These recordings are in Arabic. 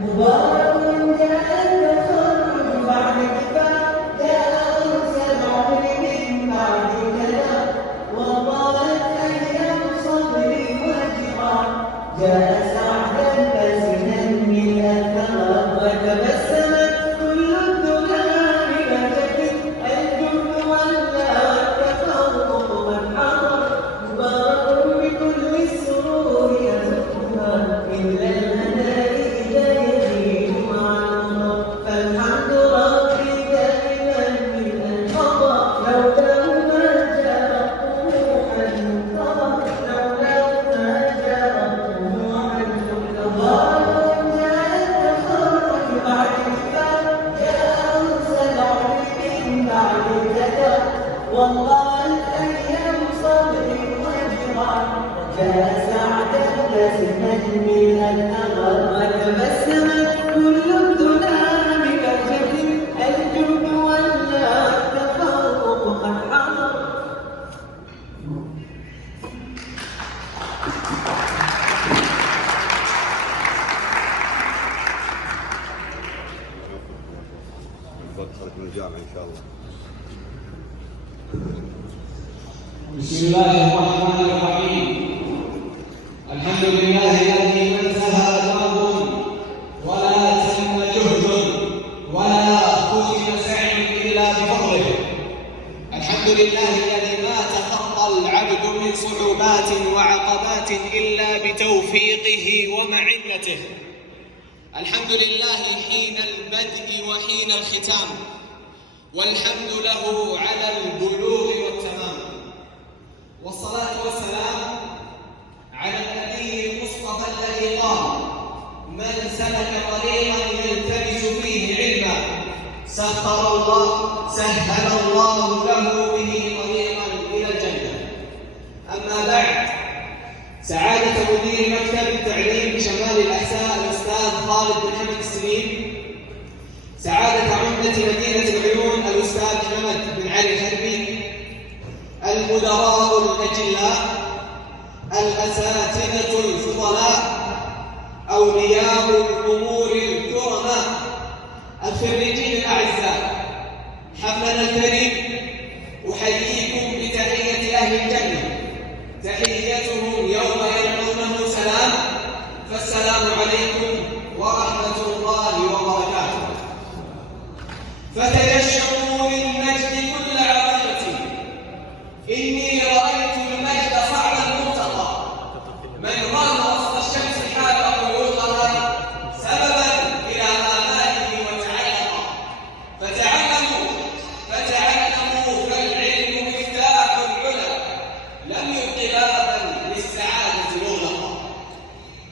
مبارك جاء التخرج بعد كفاح، جاء أرسل عمر من بعد كذا، وطالت أيام صبري وجراح، جاء سعدا باسما من الثمر، وتبسمت كل الدنيا ببهجة، الجند ولى والتفوق من حضر، مبارك بكل السرور يزكها، إلا المنال إذا يزيد مع النظر، فالحمد ربي دائما من القضاء، لولاه ما جاء طموحا انقضى، لولاه ما جاء طموحا انقضى. جاء التخرج بعد كفاح، جاء أرسل عمري من بعد كذا، وطالت أيام صبري وجراح، جاء سعدا باسما من الأغر، وتبسمت كل الدنا ببهجة، الجود ولى التفوق قد حضر. من الجامعة إن شاء الله. بسم الله الرحمن الرحيم. الحمد لله الذي من انتهى ضرب ولا تم جهد ولا ختم سعي الا بفضله. الحمد لله الذي ما تخطى العبد من صعوبات وعقبات الا بتوفيقه ومعنته. الحمد لله حين البدء وحين الختام، والحمد له على البلوغ والتمام، والصلاة والسلام على النبي المصطفى الذي قال: من سلك طريقا يلتمس فيه علما سهل الله له به طريقا إلى الجنة. أما بعد، سعادة مدير مكتب التعليم بشمال الأحساء الأستاذ خالد بن حمد السليم، سعادة عمدة مدينة العيون الأستاذ حمد بن علي الحربي، المدراء الأجلاء، الأساتذة الفضلاء، أولياء الأمور الكرماء، الخريجين الأعزاء، حفلنا الكريم، أحييكم بتحية أهل الجنة، تحيتهم يوم يلقونه سلام، فالسلام عليكم ورحمة الله وبركاته. فتيشروا للمجد كل عظيمة، إني رأيت المجد صعب المرتقى، من رام وسط الشمس حاب قلوبها سببا إلى آماله وتعلقا. فتعلموا فالعلم مفتاح العلا، لم يبق بابا للسعادة مغلقا.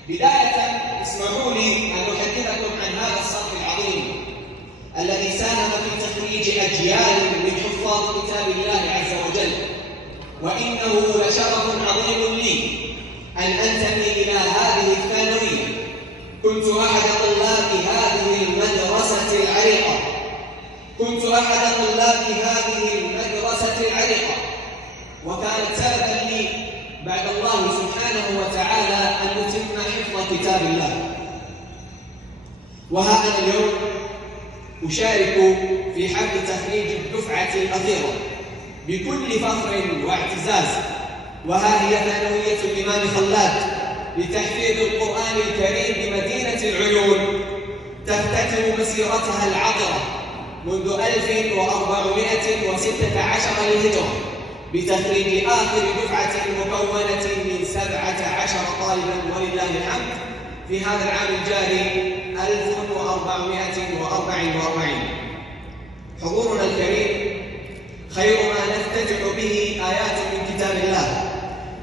بداية اسمحوا لي أن أحدثكم عن هذا الصف العظيم الذي ساهم في تخريج أجيال من حفاظ كتاب الله عز وجل، وإنه لشرف عظيم لي أن أنتمي إلى هذه الثانوية. كنت أحد طلاب هذه المدرسة العريقة، وكانت سببا لي بعد الله سبحانه وتعالى أن أتم حفظ كتاب الله. وها أنا اليوم أشارك في حفل تخريج الدفعة الأخيرة بكل فخر واعتزاز. وها هي ثانوية الإمام خلاد لتحفيظ القرآن الكريم بمدينة العيون، تختتم مسيرتها العطرة منذ 1416 للهجرة بتخريج آخر دفعة مكونة من 17 طالبا ولله الحمد في هذا العام الجاري 1444. حضورنا الكريم خير ما نفتتح به آيات من كتاب الله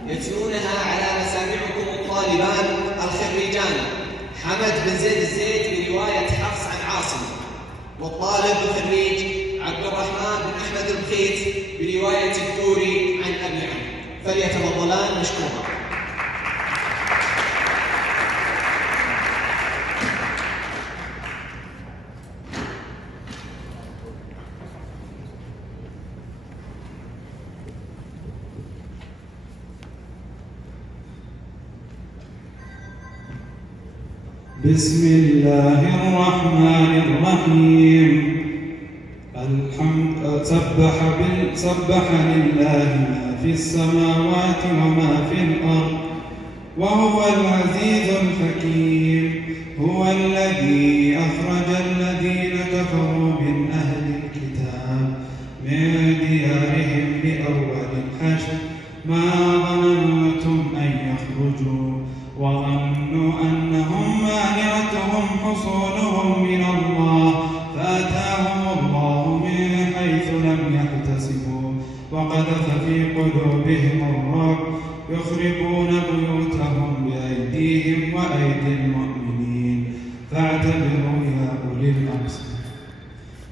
يتلونها على مسامعكم الطالبان الخريجان حمد بن زيد الزيد برواية حفص عن عاصم، والطالب الخريج عبد الرحمن بن أحمد البخيت برواية الدوري عن أبي عمرو، فليتفضلان مشكورا. بسم الله الرحمن الرحيم. سبح لله ما في السماوات وما في الأرض وهو العزيز الحكيم. هو الذي أخرج الذين كفروا من أهل الكتاب من ديارهم لأول الحشر ما ظننتم أن يخرجوا وظنوا أنهم مانعتهم حصونهم من الله فأتاهم الله من حيث لم يحتسبوا وقذف في قلوبهم الرعب يخربون بيوتهم بأيديهم وأيدي المؤمنين فاعتبروا يا أولي الأبصار.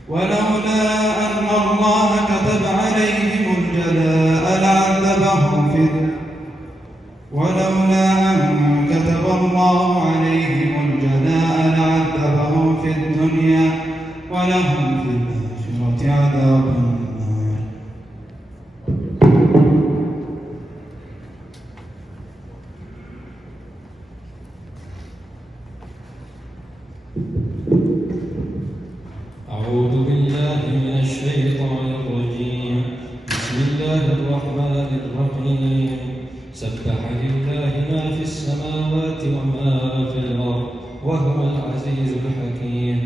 ولولا أن الله كتب عليهم الجلاء لعذبهم في الدنيا ولهم في الآخرة عذاب النار. أعوذ بالله من الشيطان الرجيم. بسم الله الرحمن الرحيم. سبح لله ما في السماوات وما في الأرض وهو العزيز الحكيم.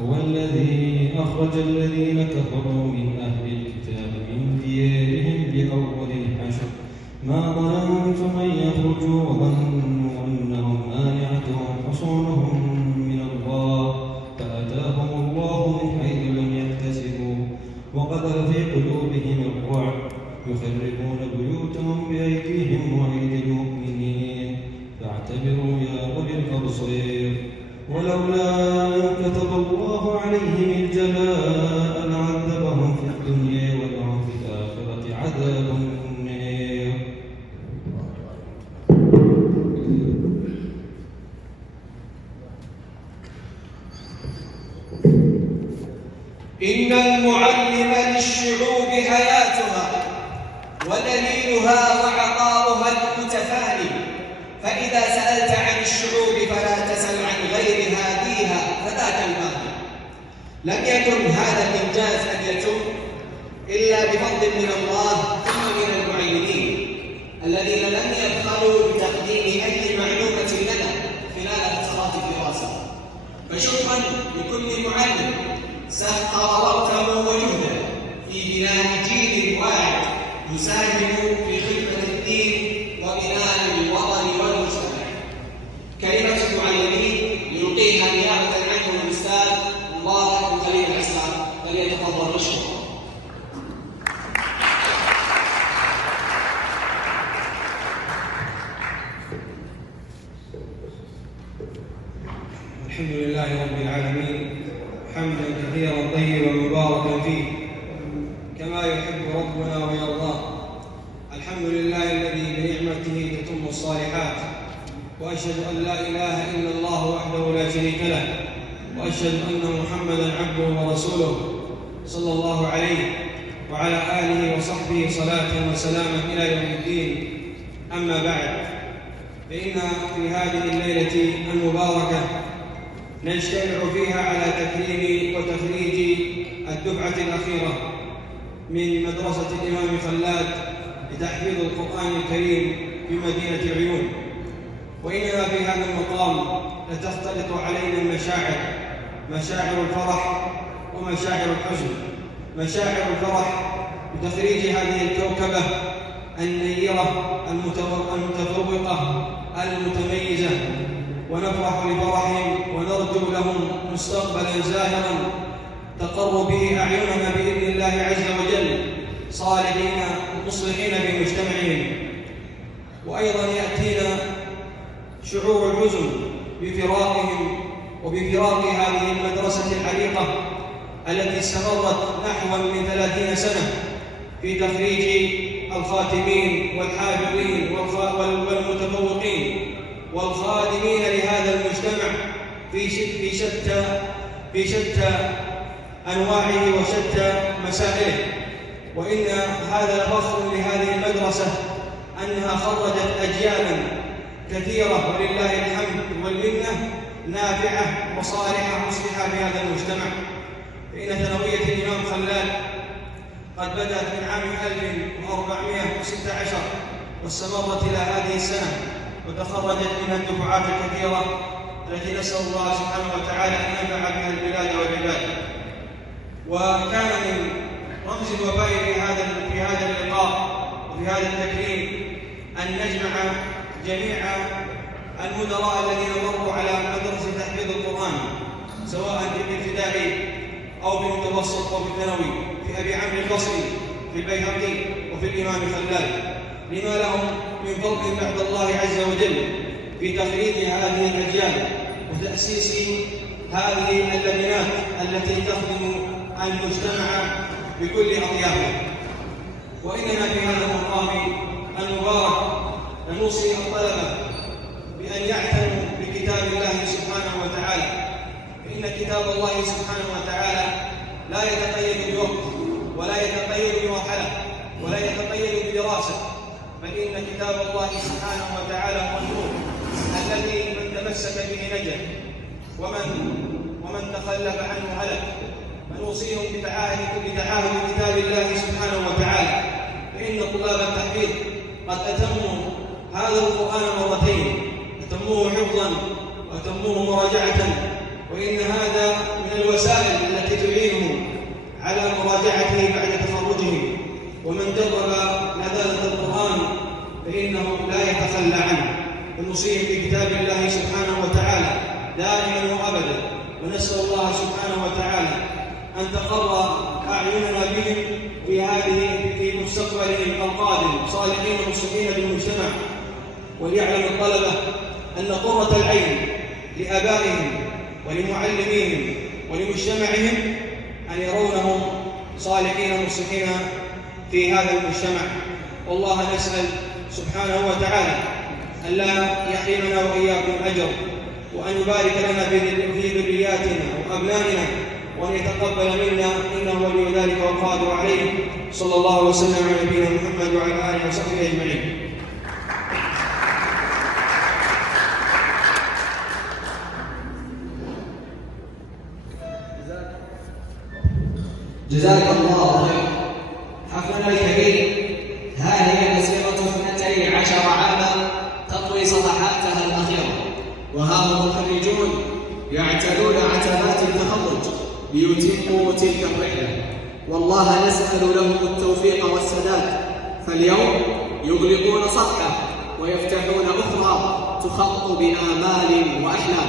هو الذي أخرج الذين كفروا من أهل الكتاب من ديارهم لأول الحشر ما ظننتم أن يخرجوا وظنوا أنهم مانعتهم حصونهم من الله فأتاهم الله من حيث لم يحتسبوا وقذف في قلوبهم الرعب يخربون بيوتهم بأيديهم وأيدي المؤمنين فاعتبروا يا أولي الأبصار. ولولا أن كتب الله عليهم الجلاء لعذبهم في الدنيا ولهم في الآخرة عذاب النار. إن المعلم للشعوب حياتها ودليلها وعطاؤها المتفاني. فإذا سألت عن الشعوب فلا تسل عن غير هاديها فذاك المهدي. لم يكن هذا الإنجاز أن يتم إلا بفضل من الله ثم من المعلمين الذين لم يبخلوا بتقديم أي معلومة لنا خلال فترات الدراسة. فشكرا لكل معلم سخر وقته وجهده في بناء جيل واعد يساهم في خدمة الدين وبناء الوطن والمجتمع. كلمة المعلمين يلقيها نيابة عنه الأستاذ مبارك بن خليل العسكر فليتفضل مشكورا. الحمد لله رب العالمين حمدا كثيرا طيبا مباركا فيه كما يحب ربنا ويرضاه. الحمد لله الذي بنعمته تتم الصالحات، واشهد ان لا اله الا الله وحده لا شريك له، واشهد ان محمدا عبده ورسوله صلى الله عليه وعلى اله وصحبه صلاه وسلاما الى يوم الدين. اما بعد، فان في هذه الليله المباركه نجتمع فيها على تكريم وتخريج الدفعة الأخيرة من مدرسة الإمام خلاد لتحفيظ القرآن الكريم بمدينة عيون. وإننا في هذا المقام لتختلط علينا المشاعر، مشاعر الفرح ومشاعر الحزن. مشاعر الفرح بتخريج هذه الكوكبة النيرة المتفوقة المتميزة، ونفرح لفرحهم ونرجو لهم مستقبلا زاهرا تقر به أعيننا بإذن الله عز وجل، صالحين مصلحين بمجتمعهم. وأيضا يأتينا شعور الحزن بفراقهم وبفراق هذه المدرسة العريقة التي استمرت نحو من 30 سنة في تخريج الخاتمين والحافظين والمتفوقين والخادمين لهذا المجتمع في شتى أنواعه وشتى مسائله. وإن هذا فخر لهذه المدرسة أنها خرجت أجيالا كثيرة ولله الحمد والمنة نافعة وصالحة مصلحة بهذا المجتمع. فإن ثانوية الإمام خلال قد بدأت من عام 1416 واستمرت إلى هذه السنة، وتخرجت منها الدفعات الكثيرة التي نسأل الله سبحانه وتعالى أن ينفع بها البلاد والعباد. وكان من رمز الوفاء في هذا اللقاء وفي هذا التكريم أن نجمع جميع المدراء الذين مروا على مدرسة تحفيظ القرآن سواء في الابتدائي أو في المتوسط أو في الثانوي، في أبي عمرو البصري، في البيهقي، وفي الإمام خلال، لما لهم من فضل بعد الله عز وجل في تخريج هذه الأجيال وتأسيس هذه اللبنات التي تخدم المجتمع بكل أطيافه. وإننا في هذا المقام المبارك نوصي الطلبة بأن يعتنوا بكتاب الله سبحانه وتعالى، فإن كتاب الله سبحانه وتعالى لا يتقيد بوقت ولا يتقيد بمرحلة ولا يتقيد بدراسة، بل إن كتاب الله سبحانه وتعالى هو النور الذي من تمسك به نجا ومن تخلف عنه هلك. فنوصيهم بتعاهد كتاب الله سبحانه وتعالى، فإن طلاب التحفيظ قد أتموا هذا القرآن مرتين، أتموه حفظا وأتموه مراجعة، وإن هذا من الوسائل التي تعينهم على مراجعته بعد تخرجهم. ومن جرب لذاذة القرآن فإنه لا يتخلى عنه. فنوصيهم بكتاب الله سبحانه وتعالى دائما وأبدا، ونسأل الله سبحانه وتعالى أن تقر أعيننا بهم في مستقبلهم القادم صالحين مصلحين بالمجتمع. وليعلم الطلبة أن قرة العين لآبائهم ولمعلميهم ولمجتمعهم أن يرونهم صالحين مصلحين في هذا المجتمع. والله نسأل سبحانه وتعالى أن لا يحرمنا وإياكم أجر، وأن يبارك لنا في ذرياتنا وأبنائنا، وأن يتقبل منا إنه ولي ذلك والقادر عليه. صلى الله وسلم على نبينا محمد وعلى آله وصحبه أجمعين. جزاك الله خير. حفلنا الكريم ها هي مسيرة 12 عاما تطوي صفحاتها الأخيرة، وها هم الخريجون يعتلون عتبات التخرج ليتموا تلك الرحلة، والله نسأل لهم التوفيق والسداد. فاليوم يغلقون صفحة ويفتحون أخرى تخط بآمال وأحلام.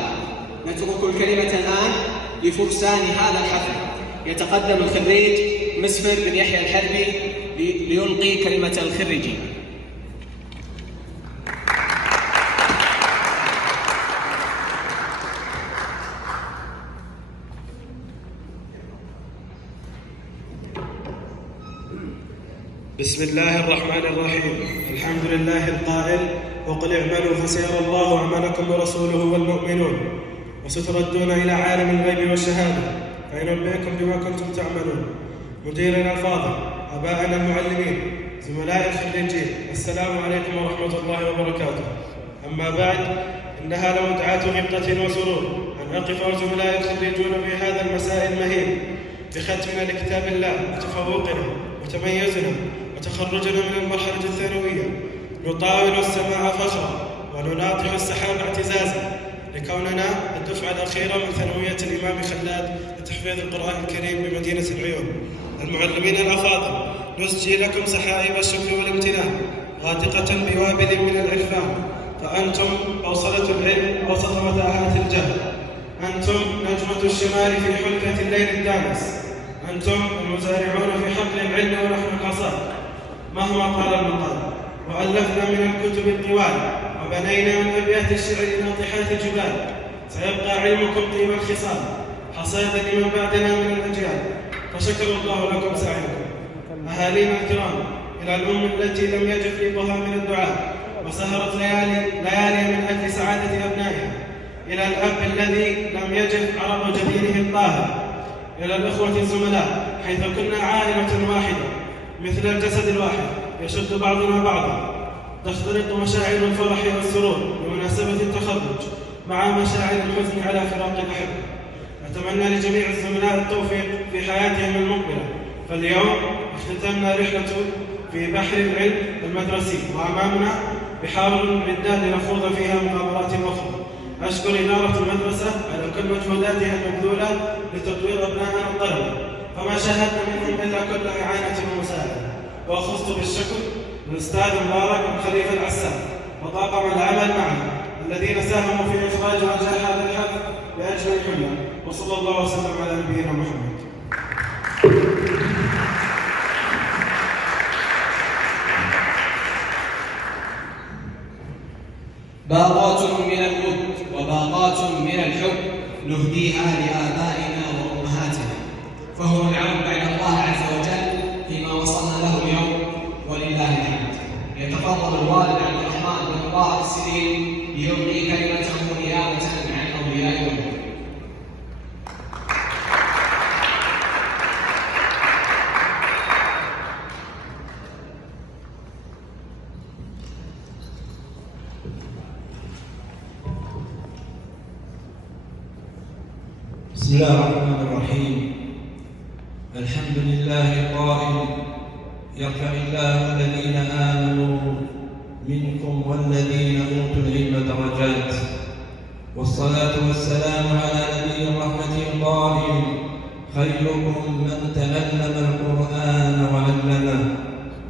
نترك الكلمة الآن لفرسان هذا الحفل. يتقدم الخريج مسفر بن يحيى الحربي ليلقي كلمة الخريجين. بسم الله الرحمن الرحيم. الحمد لله القائل: وقل اعملوا فسيرى الله عملكم ورسوله والمؤمنون، وستردون إلى عالم الغيب والشهادة فينبئكم بما كنتم تعملون. مديرنا الفاضل، آباءنا المعلمين، زملاء الخريجين، السلام عليكم ورحمة الله وبركاته. أما بعد، إنها لمدعاة غبطة وسرور أن أقف وزملائي الخريجون في هذا المساء المهيب بختمنا لكتاب الله وتفوقنا وتميزنا وتخرجنا من المرحلة الثانوية. نطاول السماء فخرا ونناطح السحاب اعتزازا لكوننا الدفعة الأخيرة من ثانوية الإمام خلاد لتحفيظ القرآن الكريم بمدينة العيون. المعلمين الأفاضل، نسجي لكم سحائب الشكر والامتنان غادقة بوابل من العرفان، فأنتم أوصلة العلم أوسط متاهات الجهل، أنتم نجمة الشمال في حلقة الليل الدامس، أنتم المزارعون في حقل العلم ونحن الحصاد. مهما قال المقال، وألفنا من الكتب الطوال، وبنينا من أبيات الشعر ناطحات جبال، سيبقى علمكم طيب الخصال حصيدا لمن بعدنا من الأجيال. فشكر الله لكم سعيكم. أهالينا الكرام، إلى الأم التي لم يجف ريقها من الدعاء وسهرت ليالي من أجل سعادة أبنائها، إلى الأب الذي لم يجف عرق جبينه الطاهر، إلى الأخوة الزملاء، حيث كنا عائلة واحدة مثل الجسد الواحد يشد بعضنا بعضا، تختلط مشاعر الفرح والسرور بمناسبة التخرج مع مشاعر الحزن على فراق الأحبة. أتمنى لجميع الزملاء التوفيق في حياتهم المقبلة. فاليوم اختتمنا رحلة في بحر العلم المدرسي، وأمامنا بحار عدة لنخوض فيها مغامرات أخرى. أشكر إدارة المدرسة على كل مجهوداتها المبذولة لتطوير أبنائنا الطلبة، فما شاهدنا منهم إلا كل إعانة ومساعدة. وأخص بالشكر الأستاذ مبارك خليفة العساف وطاقم العمل معنا الذين ساهموا في إخراج نجاح هذا الحفل بأجمل حلة. وصلى الله وسلم على نبينا محمد. باقات من الود وباقات من الحب نهديها لآبائنا وأمهاتنا، فهم العون بعد الله عز وجل فيما وصلنا له اليوم، ولله الحمد. يتفضل الوالد عبد الرحمن بن مبارك السليم ليلقي كلمته نيابة عن أولياء الأمور. بسم الله الرحمن الرحيم. الحمد لله القائل: يرفع الله الذين آمنوا منكم والذين أوتوا العلم درجات. والصلاة والسلام على نبي الرحمة القائل: خيركم من تعلم القرآن وعلمه.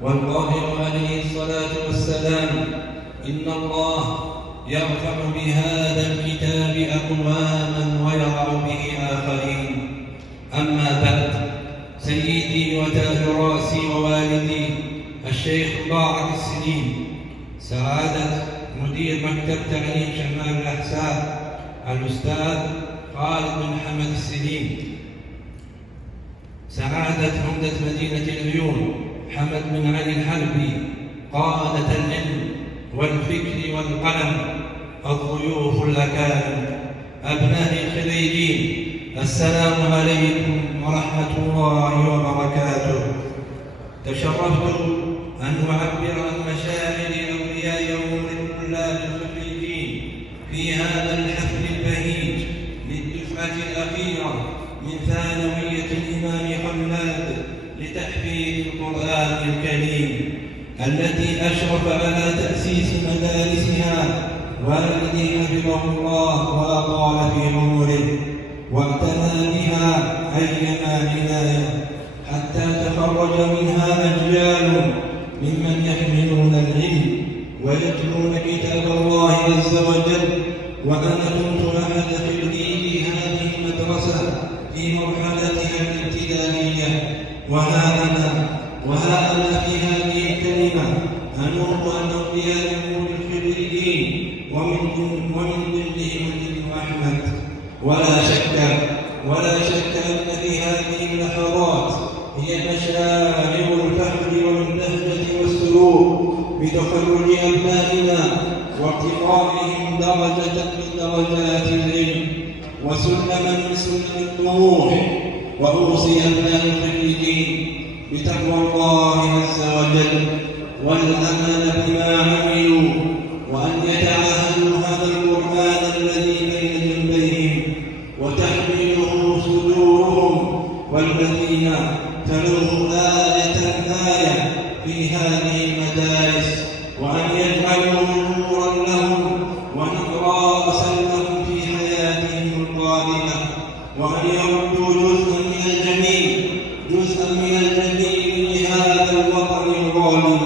والقائل عليه الصلاة والسلام: إن الله يرفع بهذا الكتاب أقواما ويضع به آخرين. أما بعد، سيدي وتاج رأسي ووالدي الشيخ مبارك السليم، سعادة مدير مكتب تعليم شمال الأحساء الأستاذ خالد بن حمد السليم، سعادة عمدة مدينة العيون حمد بن علي الحلبي، قادة العلم والفكر والقلم، الضيوف الأكارم، أبناء الخريجين، السلام عليكم ورحمة الله وبركاته. تشرفت أن أعبر عن مشاعر أولياء أمور الطلاب الخريجين في هذا الحفل البهيج للدفعة الأخيرة من ثانوية الإمام خلاد لتحفيظ القرآن الكريم، التي أشرف على تأسيس مدارسها والدي حفظه الله وأطال في عمره، واعتنى بها أيما عناية حتى تخرج منها أجيال ممن يحملون العلم ويتلون كتاب الله عز وجل. وأنا كنت أحد خريجي هذه المدرسة في مرحلتها الابتدائية، وها أنا في هذه الكلمة أنوط عن أولياء أمور الخريجين ومن ضمنهم الإمام أحمد. ولا شك أن في هذه اللحظات هي مشاعر الفخر والبهجة والسرور بتخرج أبنائنا وارتقائهم درجة من درجات العلم وسلما من سلم الطموح. وأوصي أبناء الخريجين بتقوى الله عز وجل والأمل بما عملوا، وأن يتعاهدوا هذا القرآن الذي بين جنبيهم وتحمله صدورهم، والذين تلوه آية في هذه المدارس، وأن يجعلوا نورا لهم ونبراسا لهم في حياتهم القادمة، وأن يردوا جزءا من الجميل لهذا الوطن الظالم،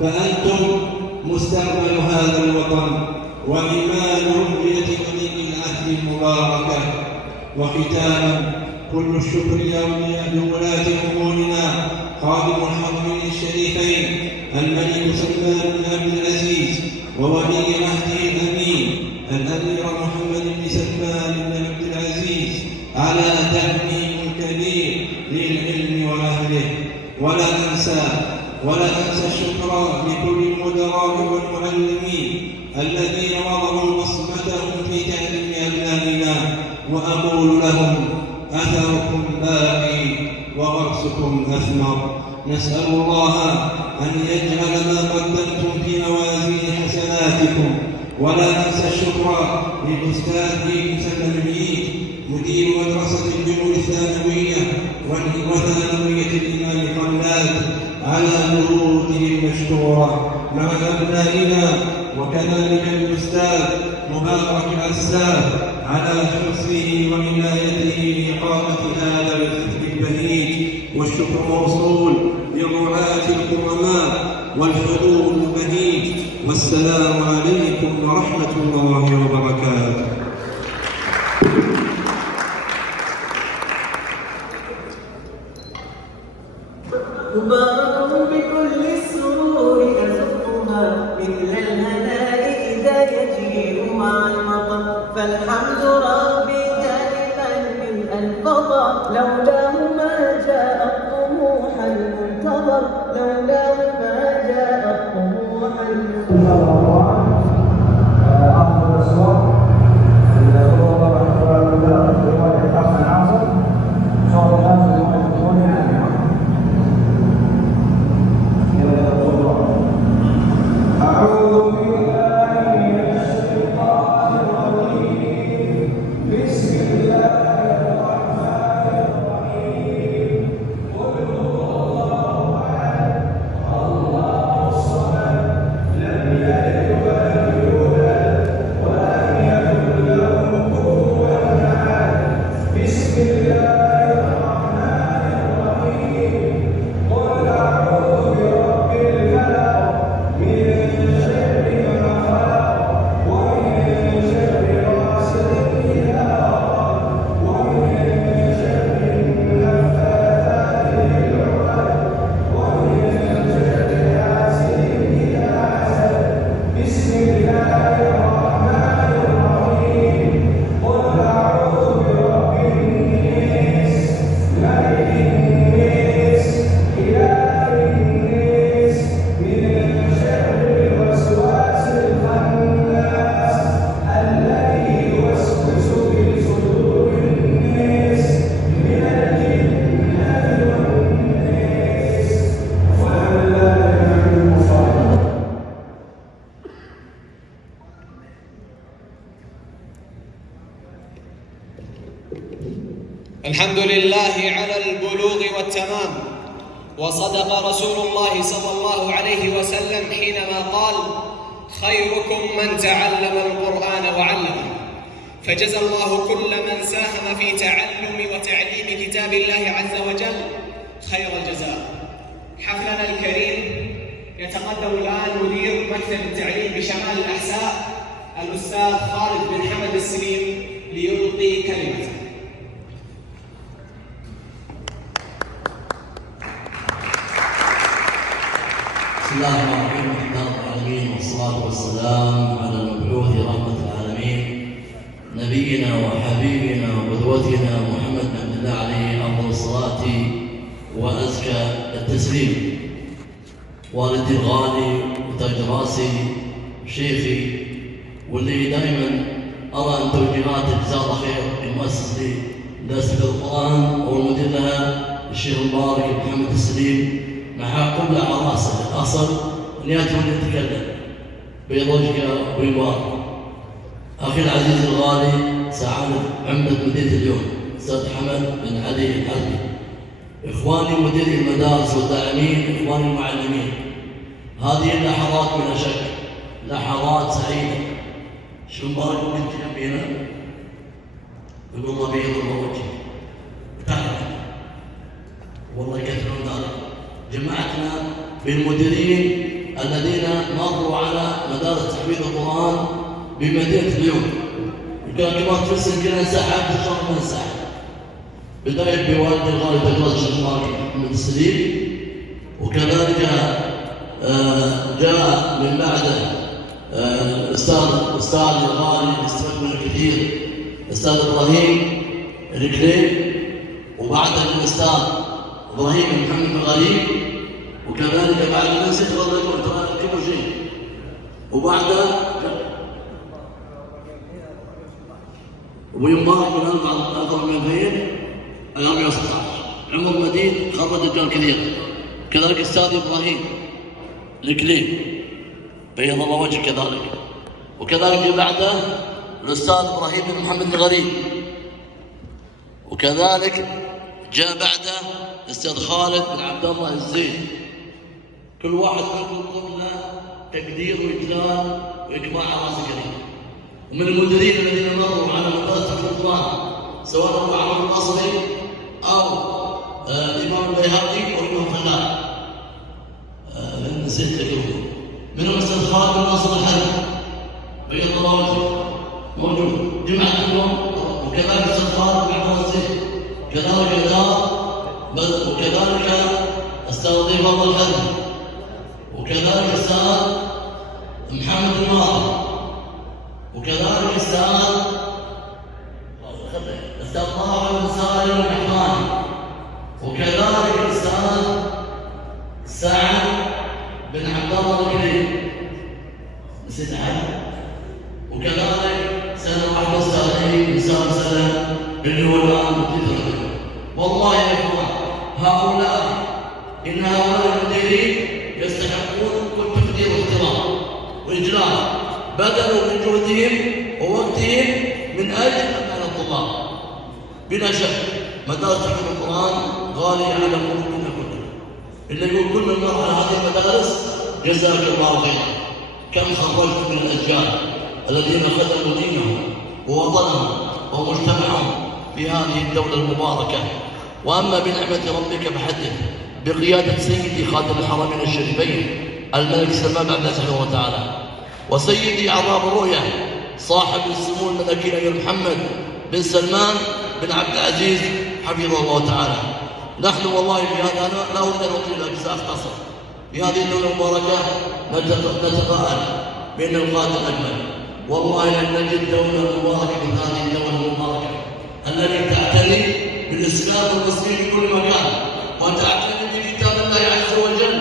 فأنتم مستقبل هذا الوطن وإيمان رؤية ولي العهد المباركة. وختاما، كل الشكر لولاة أمورنا خادم الحرمين الشريفين الملك سلمان بن عبد العزيز وولي عهده الأمين الأمير محمد بن سلمان بن عبد العزيز على دعمه الكبير للعلم وأهله. ولا أنسى الشكر لكل المدراء والمعلمين الذين وضعوا بصمتهم في تعليم أبنائنا، وأقول لهم: أثركم باقي وغرسكم أثمر. نسأل الله أن يجعل ما قدمتم في موازين حسناتكم، ولا ننسى الشكر للأستاذ مسلم الجيد مدير مدرسة الجنود الثانوية وثانوية الإمام خلاد على جهوده المشكورة مع أبنائنا، وكذلك الأستاذ مبارك العساف على حرصه وعنايته لإقامة هذا الفكر البهيج. والشكر موصول للرعاة الكرماء والحضور البهيج. والسلام عليكم ورحمة الله وبركاته. مبارك بكل السرور أزفها مثل الهناء إذا يجيء مع المطر، فالحمد ربي دائما من الفضل، لولاه ما جاء الطموح المنتظر، لولاه ما جاء الطموح المنتظر. الحمد لله على البلوغ والتمام. وصدق رسول الله صلى الله عليه وسلم حينما قال: خيركم من تعلم القرآن وعلمه. فجزى الله كل من ساهم في تعلم وتعليم كتاب الله عز وجل خير الجزاء. حفلنا الكريم يتقدم الآن مدير مكتب التعليم بشمال الأحساء الأستاذ خالد بن حمد السليم ليلقي كلمته. بسم الله الرحمن الرحيم، الحمد لله رب العالمين، والصلاة والسلام على المبعوث رحمة العالمين نبينا وحبيبنا وقدوتنا محمد بن عبد الله عليه أفضل الصلاة وأزكى التسليم. والدي الغالي وتاج راسي شيخي، واللي دائما أرى أن توجيهاته جزاه الله خير المؤسس لدراسة القرآن والمدير لها الشيخ مبارك بن حمد السليم، مع قبلة على راسه الأصل أن يأتي ويتكلم بيض وجهك ويبارك. أخي العزيز الغالي سعادة عمدة مدينة اليوم أستاذ حمد بن علي الحلبي، إخواني مديري المدارس والداعمين، إخواني المعلمين، هذه اللحظات بلا شك لحظات سعيدة. شو مبارك كنت جنبينا يقول الله بيض وجهي تعال والله يكثرون ذلك. جمعتنا بالمديرين الذين مروا على مدارس تحفيظ القرآن بمدينة اليوم، وكان كما تفسر كنا نسحب إن شاء الله نسحب. بداية بوالدي الغالي تقرأ الشيخ مبارك محمد السليم، وكذلك جاء من بعده الأستاذ الغالي استفدنا الكثير الأستاذ إبراهيم الكليم، وبعده الأستاذ إبراهيم محمد الغريب، وكذلك بعد الناس يخبر لكم ترى كل شيء. وبعده ويمبارك من 2016 عمر مديد خرج رجال كثير، كذلك الأستاذ إبراهيم الكليم بيض الله وجهه كذلك. وكذلك بعده الأستاذ إبراهيم بن محمد الغريب، وكذلك جاء بعده الأستاذ خالد بن عبد الله الزين. كل واحد منكم له تقدير وإجلال وإكبار على رأس كريم. ومن المديرين الذين مروا على مدرسة القرآن سواء هو عمر البصري أو الإمام البيهقي أو الإمام فلاح، نسيت ذكرهم، منهم الأستاذ خالد بن ناصر الحلبي بيض الله وجهه موجود جمعة كلهم، وكذلك الأستاذ خالد بن عبد الله الزين، كذلك وكذلك الأستاذ ضيف الله الحلبي، وكذلك الأستاذ محمد الماضي، وكذلك الأستاذ طاهر بن سالم الحماني، وكذلك الأستاذ سعد بن عبد الله الكريم، نسيت أحد، وكذلك سنة واحدة أستاذ عيد بن سلام اللي هو الآن مدير. والله يا إخوان إن هؤلاء المديرين يستحقون كل تقدير واحترام وإجلال، بذلوا من جهدهم ووقتهم من أجل أبناء الطلاب. بلا شك مدارس تحفيظ القرآن غالية على قلوبنا كلنا. اللي يقول كل من مر على هذه المدارس جزاك الله خيرا. كم خرجت من الأجيال الذين خدموا دينهم ووطنهم ومجتمعهم في هذه الدولة المباركة. وأما بنعمة ربك فحدث بقيادة سيدي خادم الحرمين الشريفين الملك سلمان بن عبد العزيز رحمه الله تعالى، وسيدي أعظم الرؤية صاحب السمو الملكي الأمير محمد بن سلمان بن عبد العزيز حفظه الله تعالى. نحن والله في هذا لا أريد أن أطيل أجزاء أختصر في هذه الدولة المباركة نتفائل بأن القادم أجمل. والله لن نجد دولة مباركة من هذه الدولة المباركة التي تعتني بالإسلام والمسلمين في كل مكان، وتعتني بكتاب الله عز وجل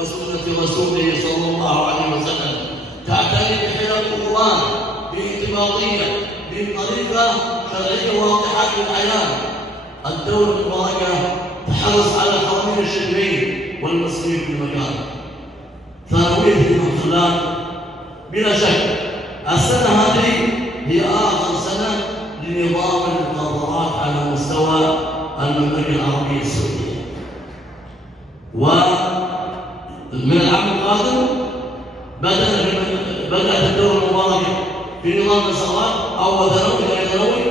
وسنة رسوله صلى الله عليه وسلم، تعتني بحياة القرآن بانضباطية بطريقة شرعية واضحة للحياة. الدولة المباركة تحرص على الحرمين الشريفين والمسلمين في مكان. ثانوية الإمام خلال بلا شك السنة هذه هي آخر سنة لنظام المقررات على مستوى المملكة العربية السعودية، ومن العام القادم بدأت الدولة المباركة في نظام المسارات أول ثانوي ثاني ثانوي،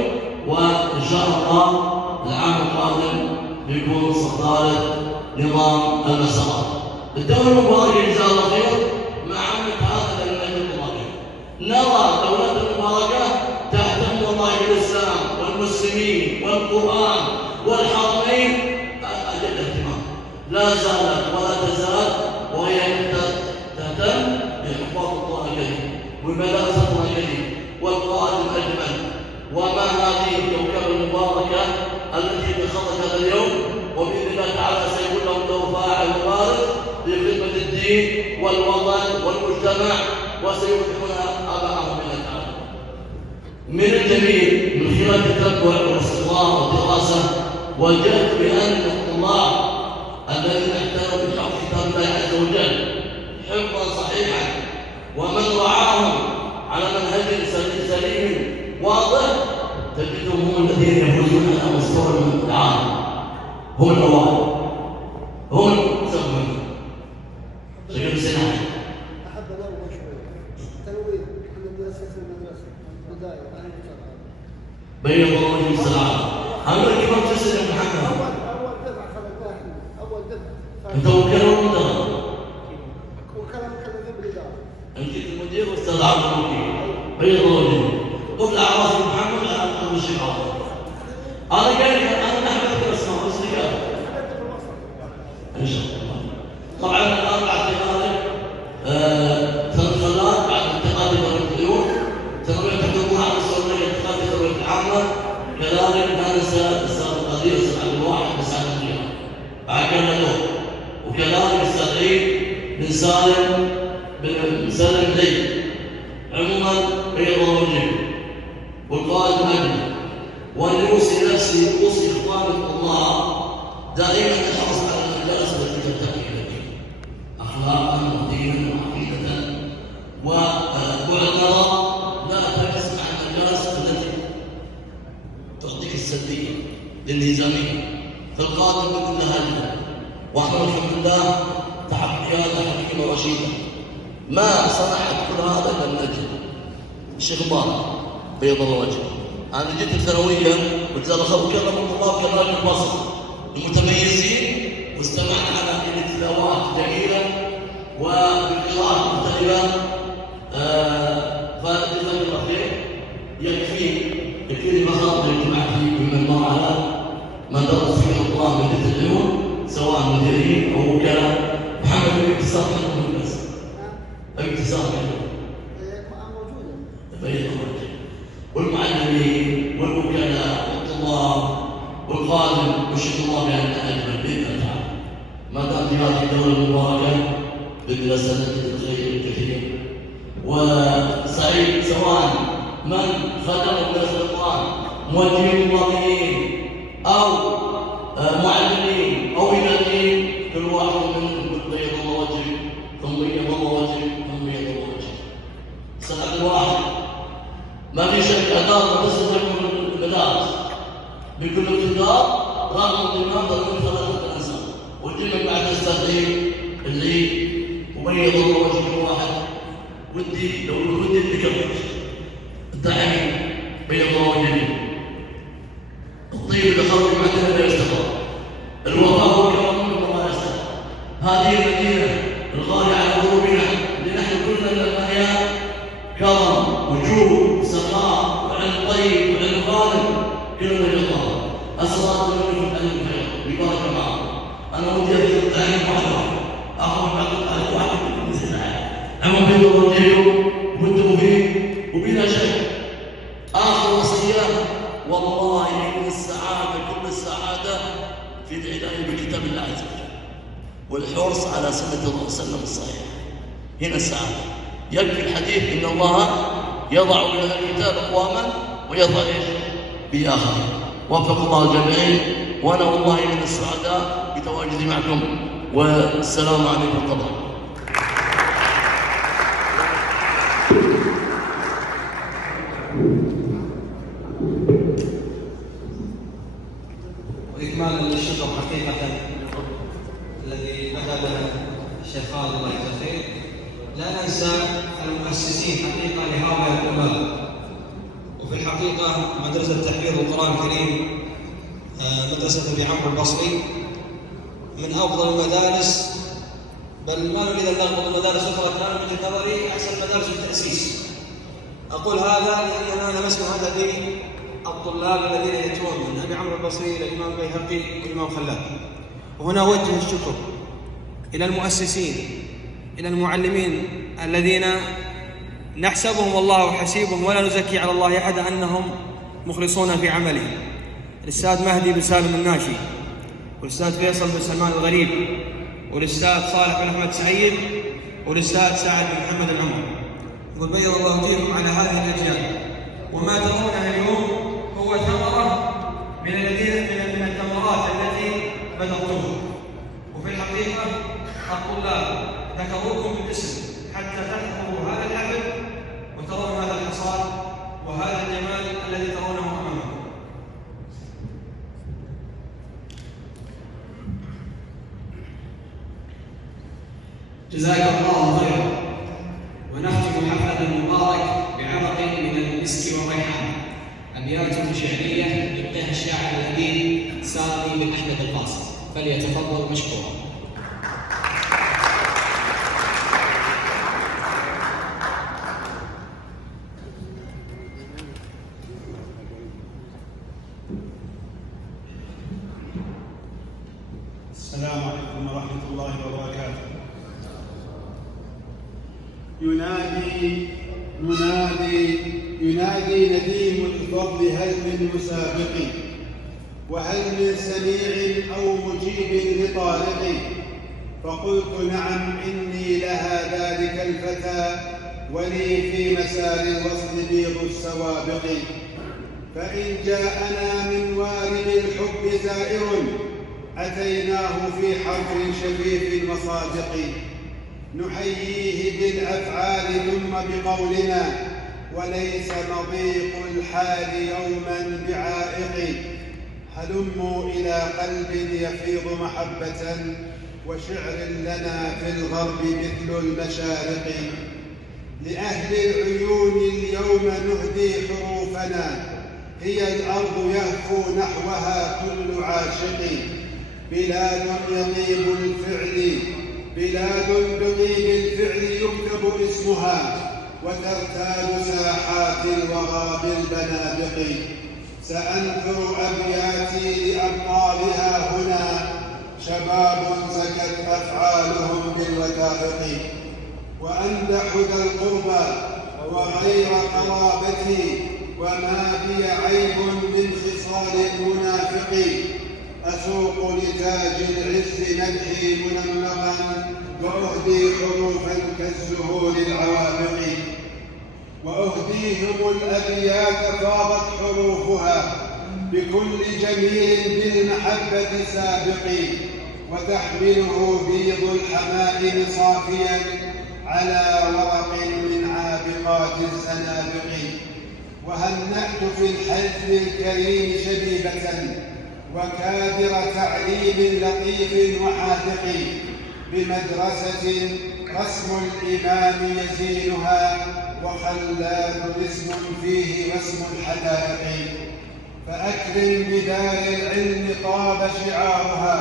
وإن شاء الله العام القادم بيكون صدارة نظام المسارات. الدولة المباركة جزاها الله خير مع عمل هذا المنهج المبارك. نرى دولة المباركة تهتم والله بالإسلام والمسلمين والقرآن والحرمين أجل اهتمام، لا زالت ولا تزال وهي تهتم بحفاظ القرآن الكريم ومدارس القرآن الكريم والقرآن الأجمل. وما هذه الكوكبة المباركة التي تخرج هذا اليوم، وبإذن الله تعالى سيكون لهم دور فاعل وبارز في خدمة الدين والوطن والمجتمع، وسيصبحون آباءهم بإذن تعالى. من الجميل من خلال التتبع والاستقرار والدراسة وجدت بأن الطلاب الذين اعتنوا بحفظ كتاب الله عز وجل حفظا صحيحا ومن رعاهم على منهج سليم واضح تجدهم هم الذين يفوزون على مستوى العالم، هم الأوائل، هم المسؤولين. شكرا سنة أحب أنوه شوي تنويه من المدرسة بداية عن بين الله وجه السلام. هذا كيف تسأل يا محمد؟ أول دفعة خلقناها إحنا، أول دفعة. أنت وكيل ولا؟ وكلام في الإدارة. أنت المدير والأستاذ عبد الوكيل. بين الله وجهه. قبل أعراف محمد أبو الشيخ عاصم. أنا قايل أنا أحمد اسمه بس رجال. إن شاء الله. طبعا الآن بعد ذلك سنة خلال بعد انتقال دورة الطيور تنويع تحدثنا عن السعودية انتقال الدورة العامة، كذلك ما ننسى الأستاذ القدير الأستاذ عبد الواحد بن سعد الدين بعد كان له، وكذلك الأستاذ عيد بن سالم بن سالم العيد. عموما بيض الله وجهه والقائد المجد، وأن يوصي نفسي أوصي إخوان الله دائما الحرص على المجالس التي ترتقي إلى الدين أخلاقا ودينا وعقيدة وبعد نظر للهزامية في القادم بإذن الله هذا. واحنا الحمد لله تحت قيادة حكيمة رشيدة ما صنعت كل هذا إلا من أجل الشيخ مبارك بيض الله وجهه. أنا جيت الثانوية وجزاه الله خير وكرم الله كراجل البصر المتميزين، واستمعنا على تلاوات جميلة وبقراءات مختلفة. فجزاك الله خير. يكفيني فخر بالاجتماع بمن مر على ما درس فيه الطلاب من العلوم سواء مديرين او وكلاء. محمد الاقتصاد حلو بس الاقتصاد حلو والمعلمين والوكلاء والطلاب والخادم وشكر الله بان اجمل باذن الله تعالى. ما دام في هذه الدوله المباركه باذن الله سنجد الخير الكثير. وسعيد سواء من خدم درس القران موجهين رياضيين او معلمين او اداريين، كل واحد منهم بيض الله وجهه ثم بيض الله وجهه ثم بيض الله وجهه. سنه الواحد ما في شك اداره بس تكون المدارس بكل اقتدار رغم الامام ضمن ثلاثه انسان والجمع بعد التسليم اللي وبيض الله وجهه واحد. ودي لو ودي بكبر التحميل بيض الله وجهه. الطيب اللي خرج عندنا لا يستقر، الوفاء والكرم منه ما يستقر. هذه المدينه الغاليه على قلوبنا اللي نحن كلنا من الاحياء كرم وجود سخاء وعلم طيب وعلم غالب كلنا لله. اسال الله ان يكون علم خير ويبارك معكم. انا ودي اذكر التعليم واحد اخذ بعض التعليم واحد من الساعات اما بيض وجهه والتوفيق وبلا شك. اخر وصيه والله من السعاده كل السعاده في العنايه بكتاب الله عز وجل والحرص على سنه الله وسلم الصحيحه. هنا السعاده. يكفي الحديث ان الله يضع من الكتاب اقواما ويضع باخرين. وفق الله الجميع وانا والله من السعداء بتواجدي معكم والسلام عليكم ورحمه الله. وإكمالا للشكر حقيقة الذي بدأ الشيخ خالد الله يجزاه خير، لا ننسى المؤسسين حقيقة لهؤلاء الطلاب. وفي الحقيقة مدرسة تحفيظ القرآن الكريم مدرسة أبي عمرو البصري من أفضل المدارس، بل ما نريد أن نغلط المدارس أخرى كان من وجهة نظري أحسن مدارس التأسيس. أقول هذا لأننا لمسنا هذا في الطلاب الذين يأتون من أبي عمرو البصري إلى الإمام البيهقي والإمام خلاد. وهنا أوجه الشكر إلى المؤسسين، إلى المعلمين الذين نحسبهم والله حسيبهم ولا نزكي على الله أحدا أنهم مخلصون في عملهم. الأستاذ مهدي بن سالم الناشي، والأستاذ فيصل بن سلمان الغريب، والأستاذ صالح بن أحمد سعيد، والأستاذ سعد بن محمد العمر. يقول بيض الله وجهكم على هذه الأجيال. وما ترونه اليوم هو ثمرة من الثمرات التي بذرتموها. وفي الحقيقة الطلاب ذكروكم بالاسم حتى تحضروا هذا الحفل وترون هذا الحصاد وهذا الجمال الذي ترونه أمامكم. جزاك الله خيرا. ونختم حفلنا المبارك بعرق من المسك والريحان، أبيات شعرية يلقيها الشاعر الأديب سامي بن أحمد القاسم، فليتفضل مشكورا. السلام عليكم ورحمة الله وبركاته. ينادي نديم الفضل هل من مسابق، وهل من سميع أو مجيب لطارق؟ فقلت نعم إني لها ذلك الفتى، ولي في مسار الوصل بيض السوابق. فإن جاءنا من والد الحب زائر، أتيناه في حفر شفيف المصادق. نحييه بالأفعال ثم بقولنا، وليس مضيق الحال يوما بعائق. هلموا إلى قلب يفيض محبة وشعر لنا في الغرب مثل المشارق. لأهل العيون اليوم نهدي حروفنا، هي الأرض يهفو نحوها كل عاشق. بلاد يطيب الفعل، بلاد بطيب الفعل يكتب اسمها، وترتال ساحات الوغى بالبنادق. سأنثر أبياتي لأبطالها هنا، شباب زكت أفعالهم بالوثائق. وأمدح ذا القربى وغير قرابتي، وما بي عيب من خصال المنافق. أسوق لتاج العز مدحي منمقا، وأهدي حروفا كالزهور العوابق. وأهديهم الأبيات فاضت حروفها بكل جميل بالمحبة سابق. وتحمله بيض الحمائم صافيا على ورق من عابقات الزنابق. وهنأت في الحزب الكريم شبيبة، وكادر تعليم لطيف وحاذق. بمدرسة رسم الإمام يزينها، وخلاد اسم فيه واسم الحدائق. فأكرم بدار العلم طاب شعارها،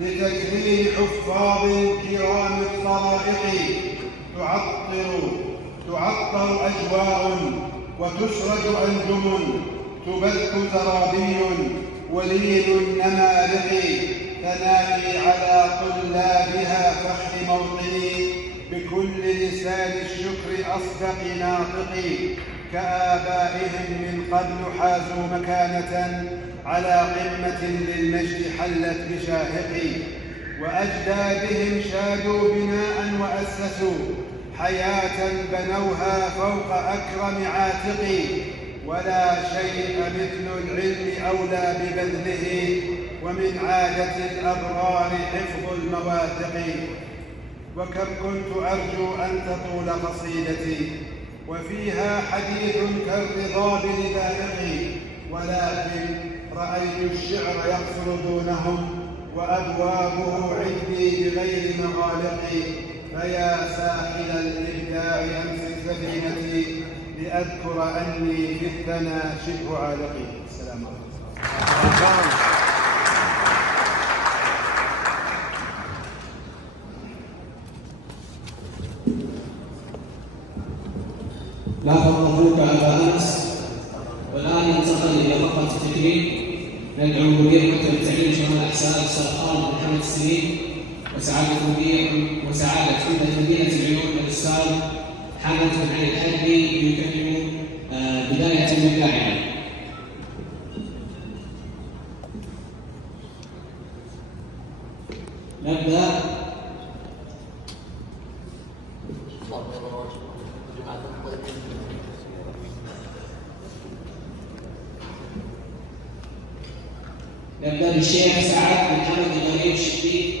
بتكريم حفاظ كرام الطرائق. تعطر أجواء وتسرج أنجم، تبث زرابي ولين النمارق. ثنائي على طلابها فخر موطني، بكل لسان الشكر أصدق ناطق. كآبائهم من قبل حازوا مكانة، على قمة للمجد حلت بشاهق. وأجدادهم شادوا بناء وأسسوا، حياة بنوها فوق أكرم عاتق. ولا شيء مثل العلم أولى ببذله، ومن عادة الأبرار حفظ المواثق. وكم كنت أرجو أن تطول قصيدتي، وفيها حديث كالرضا بلذائق. ولكن رأيت الشعر يقصر دونهم، وأبوابه عندي بغير مغالق. فيا ساحل الإبداع أمسك سفينتي، لأذكر أني في الثنى شبه عالقي. السلام عليكم. لا فضل فوق أبا أنس. والآن ننتقل إلى فقرة التكريم. ندعو مدير مكتب التعليم شمال أحساء الأستاذ خالد بن حمد السليم، وسعادة مدينة العيون الأستاذ حمد بن علي الحلبي يكرم بداية من داعية. نبدأ بالشيخ سعد بن حمد الغريب الشديد.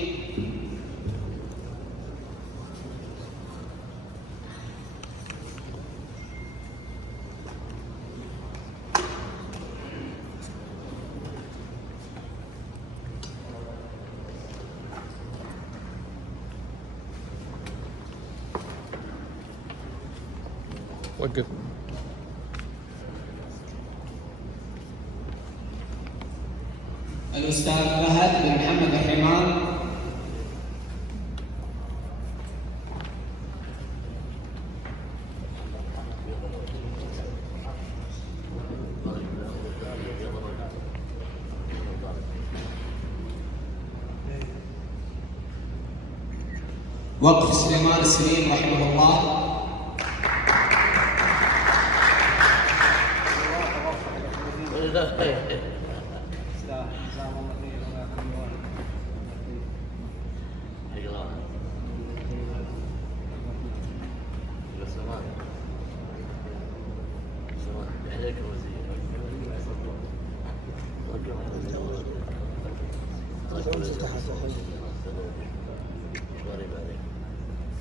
وقف. الأستاذ فهد بن محمد الحمام. وقف سليمان السليم رحمه الله.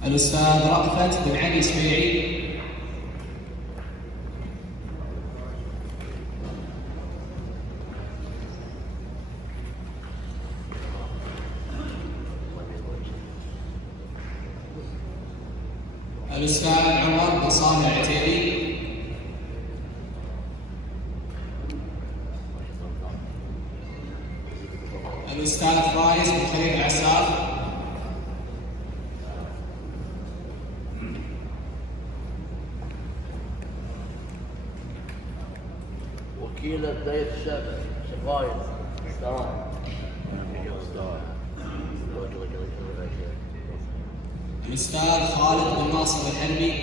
الأستاذ رأفت بن علي سفيعي. الأستاذ عمر بن صالح العتيبي. الأستاذ فايز بن خليل العساف. وكيل بداية الشابة شفايز استراحة. الأستاذ خالد بن ناصر الحلبي.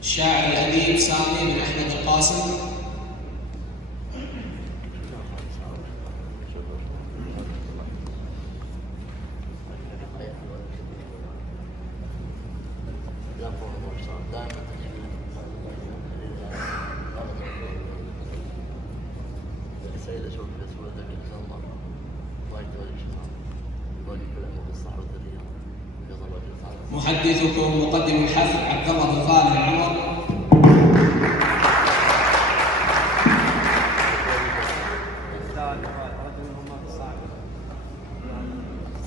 الشاعر الأديب سامي بن أحمد القاسم. محدثكم مقدم الحفل عبد الله بن خالد العمر.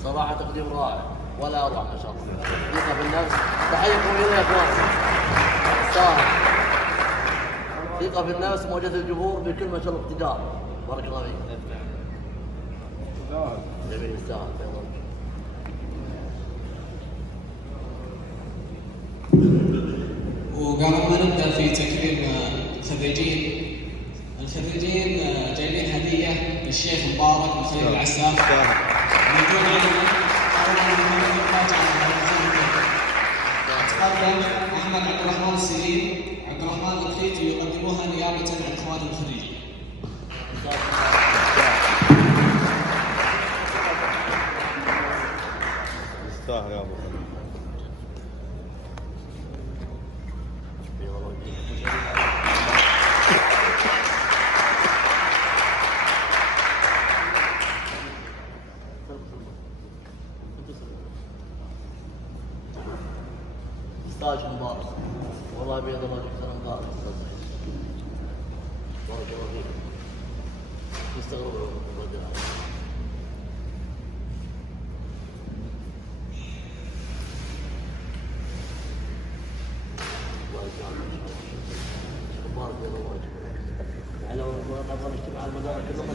صراحة تقديم رائع ولا أروع ما شاء الله. ثقة بالنفس. تحية إلى يا إخوان. استاهل. ثقة بالنفس مواجهة الجمهور بكل ما شاء الله اقتدار. بارك الله فيك. جميل يستاهل. وقبل ما نبدأ في تكريم الخريجين جايبين هدية للشيخ مبارك بن خليل العساف. يكون عندنا تقدم أحمد عبد الرحمن السليم عبد الرحمن الخيتي يقدموها نيابة عن إخوان الخريجين. استاهل يا ابو. تاج مبارك والله بيض الله عليك سنة مبارك. بارك الله فيك. يستغربوا مبارك بيض الله عليك. على نبغى نجتمع على المدارك كلها.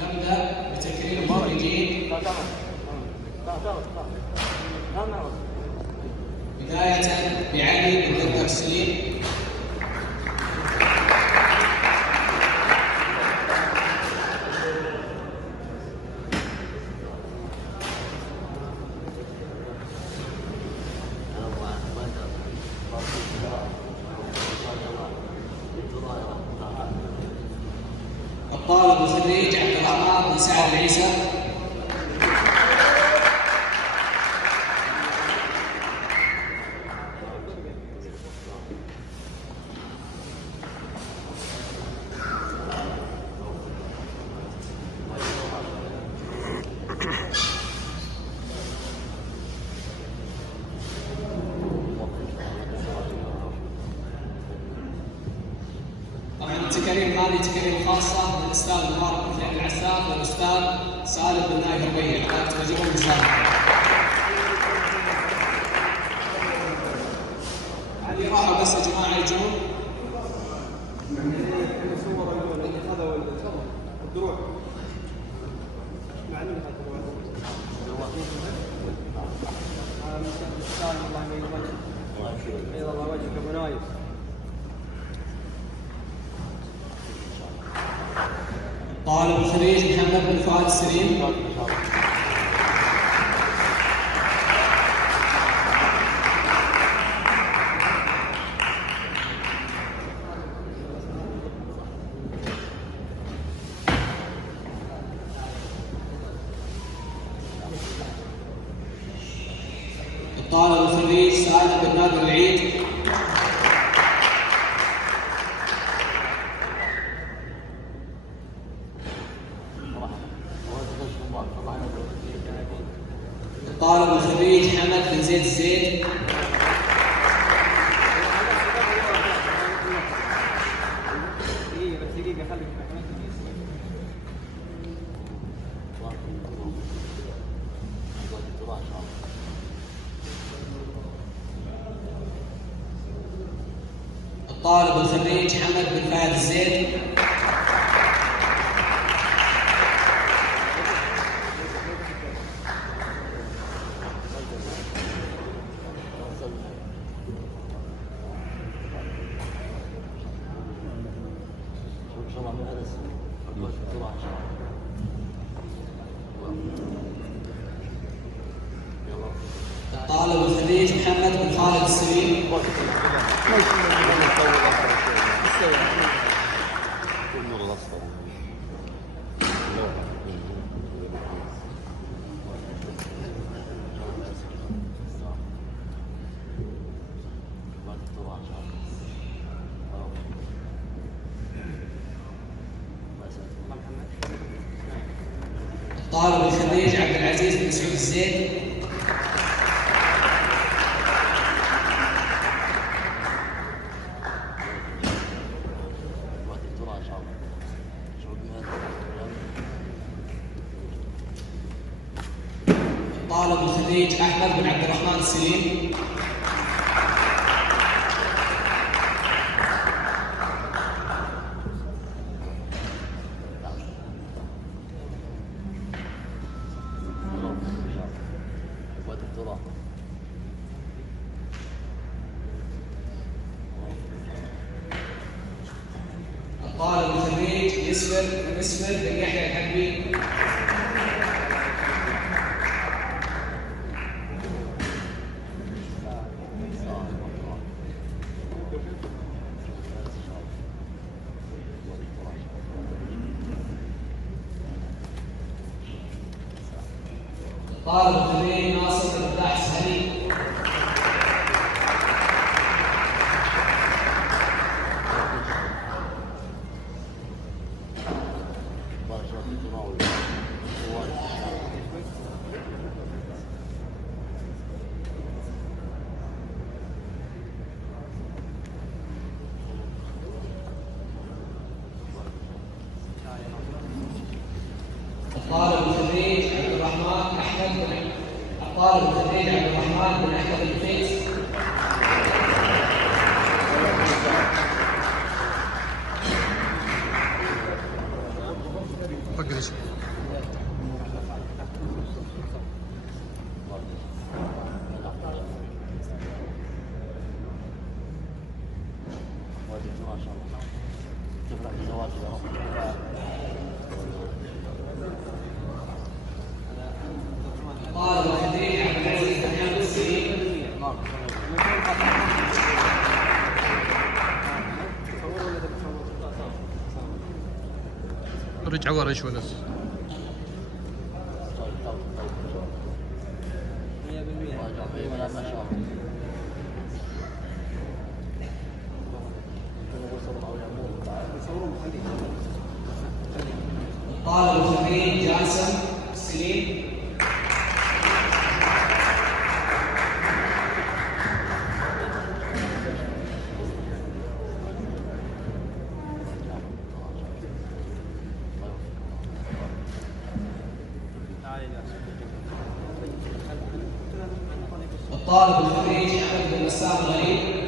نبدأ بتكريم الخريجين. بداية بعلي بن ذكر السليم. الطالب الخريج عبد الرحمن بن سعد العيسى. تكريم هذه تكريم خاصة من الأستاذ مبارك بن خليل العساف والأستاذ سالم بن نايف الربيع على تلفزيون المسابقة. اللي راحوا بس يا جماعة يجون. الدروع. الله وجهك ابو نايف. طالب الخريج محمد بن فؤاد السليم. الطالب الخريج سالم بن نادر العيد. الطالب الخريج حمد بن فهد الزيد. الطالب الخريج محمد بن خالد السليم. الطالب الخريج عبد العزيز بن سعود الزيد. الطالب الخريج احمد بن عبد الرحمن السليم. الطالب الخريج مسفر بن يحيى الحبي. الطالب الخريج ناصر بن فتاح السهلي. الطالب الخريج عبد الرحمن بن احمد الفيس. الطالب الخريج عبد العزيز بن حمد السليم. رجع ورا شوي بس. الطالب الخريج جاسم السليم. الطالب الخريج احمد بن بسام غريب.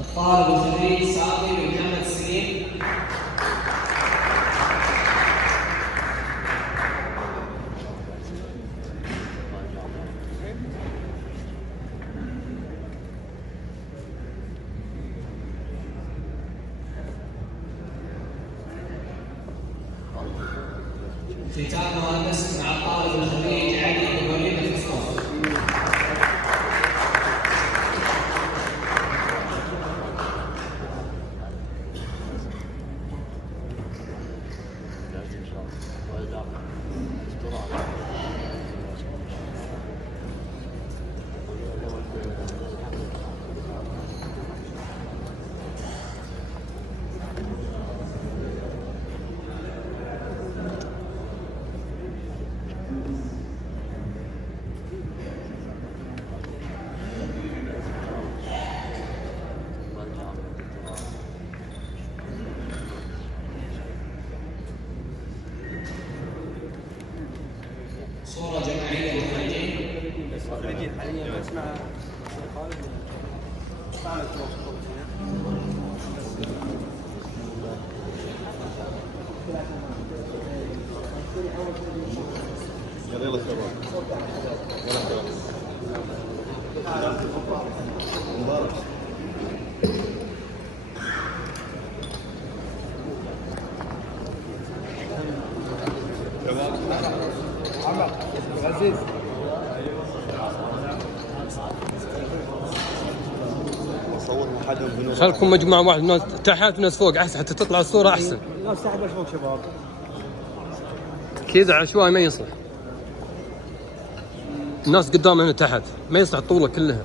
الطالب الخريج سامي بن محمد السليم. ختام مهندس مع الطالب الخريج علي بن وليد الفسطاطي. يلا شباب. يلا شباب. مبارك. عمر عزيز خلكم مجموعة واحد، ناس تحت وناس فوق احسن حتى تطلع الصورة احسن. لا سحب فوق شباب. كذا عشوائي ما يصلح. الناس قدام هنا تحت ما يصلح الطولة كلها.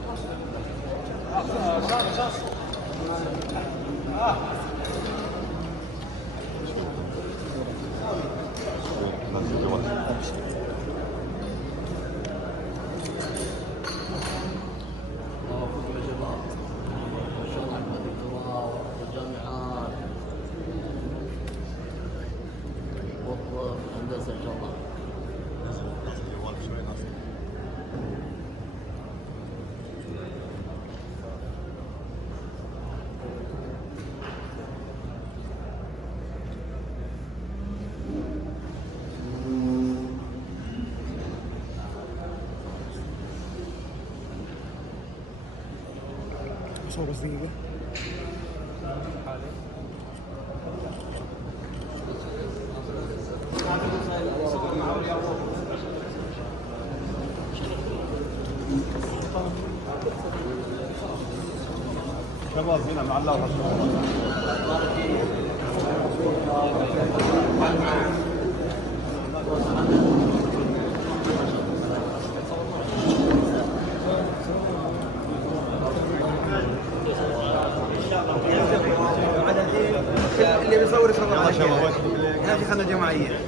صور بس دقيقة. شباب هنا مع الله. اللي بيصور يصور هذه خلنا جماعية.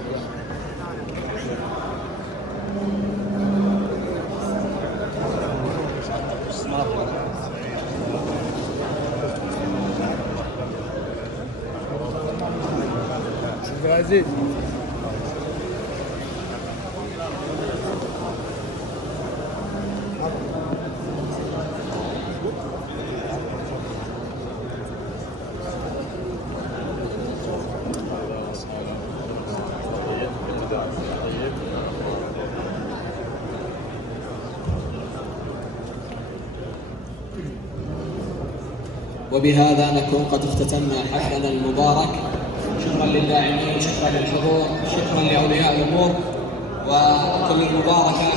عزيز وبهذا نكون قد اختتمنا حفلنا المبارك. شكرا للداعمين، شكرا للحضور، شكرا لاولياء الامور وكل المباركه،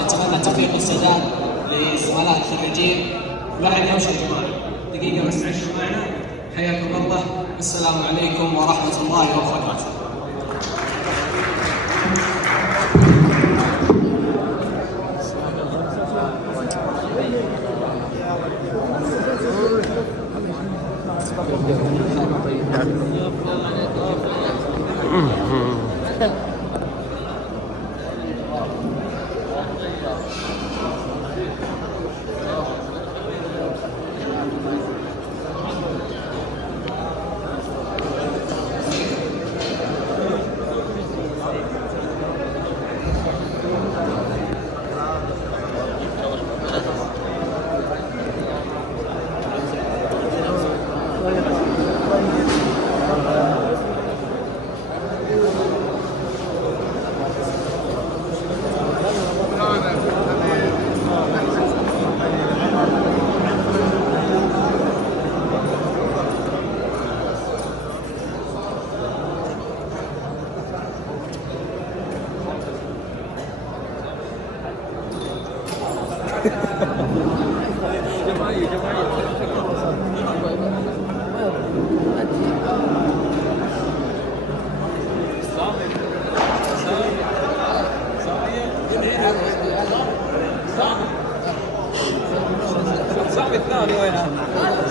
ونتمنى التوفيق والسداد لزملاء الخريجين. ولحد يمشي الجماعه دقيقه بس عيشوا معنا. حياكم الله، السلام عليكم ورحمه الله وبركاته. سامي الثاني وين؟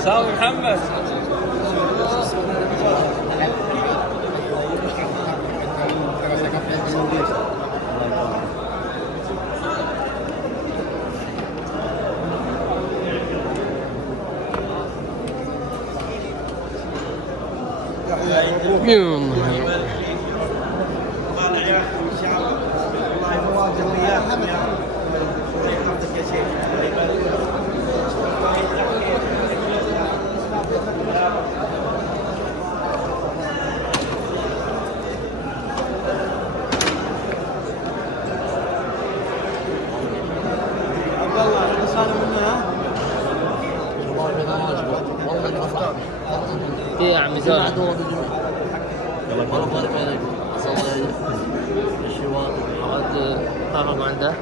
سامي محمد. الله يواجه وياكم يا رب. الله يحفظك يا شيخ. ايه يا عمي زين. الله يبارك فيك. عسى الله الشواء عاد طلب عنده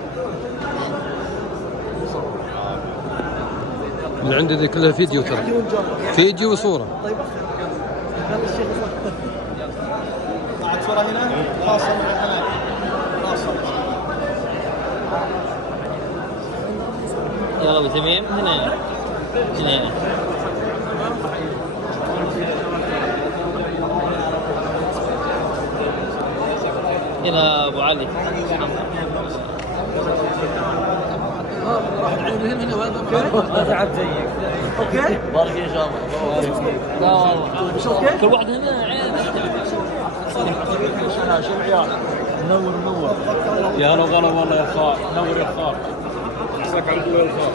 من عندي ذي كلها فيديو ترى، فيديو وصورة. طيب خلي الشيخ طلعت صورة هنا خاصة مع الحمام خاصة. يلا ابو تميم هنا هنا. هنا ابو علي. راح تعلم هنا وين ما تعب زيك. اوكي بارك ان شاء الله. لا والله كل واحد هنا عين. نور يا هلا والله والله يا خال نور يا خال. عساك على الدول الخال.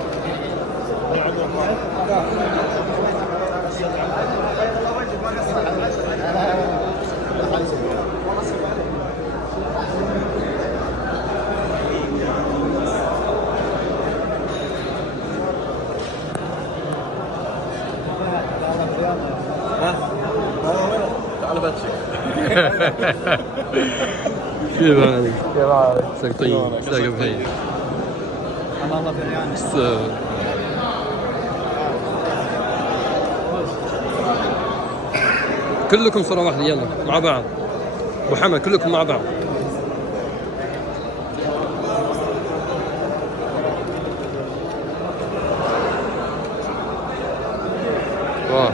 تعال باتشي. كيف حالك؟ عساك طيب، عساك بخير. كلكم صورة واحدة يلا مع بعض. ابو حمد كلكم مع بعض. واو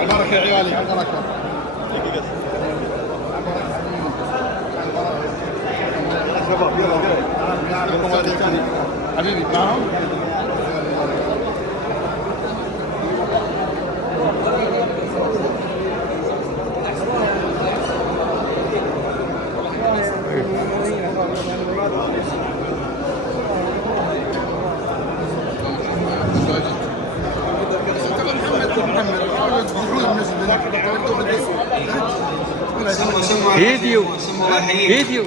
البركة يا عيالي، البركة. حبيبي معهم. فيديو فيديو.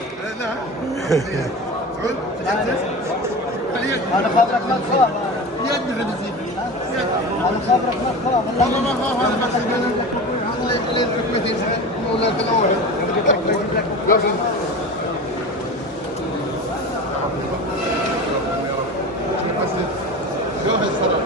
انا خاطرك ما تخاف. انا خاطرك ما تخاف. والله ما خاف انا بس اللي الحكمتين ولا تنوع. شوف الصراحة.